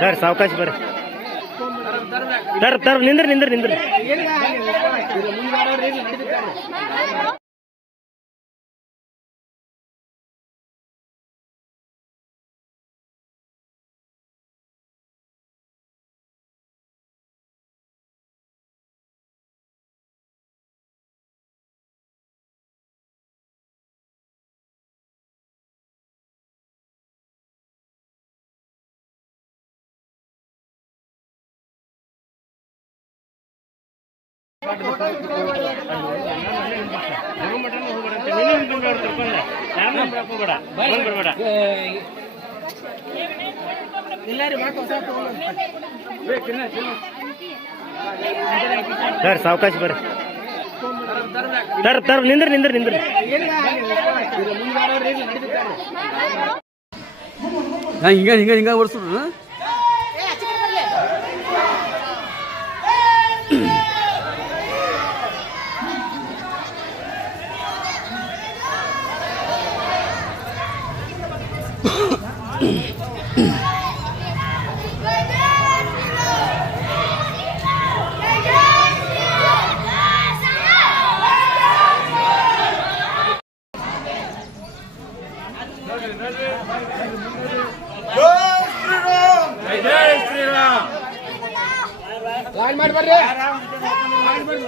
Sir ಸಾವಕಾಶ ಬರ್ರಿ. ತರ್ ತರ್ ನಿಂದ್ರಿ ನಿಂದ್ರಿ ನಿಂದ್ರಿ. ಸರ್ ಸಾವಕಾಶ ಬರ್ರಿ ತರ್ ತರ್ ನಿಂದ್ರಿ ನಿಂದ್ರಿ ನಿಂದ್ರಿ ಹಿಂಗ ಹಿಂಗ ಹಿಂಗ ಓಡಿಸ್ರು ಮಾಡಿ ಬರ್ರಿ ಮಾಡಿ ಬರ್ರಿ